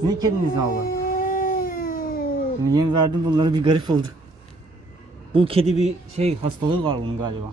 Sizin kediniz mi abla? Şimdi yem verdim, bunlara bir garip oldu. Bu kedi bir hastalığı var bunun galiba.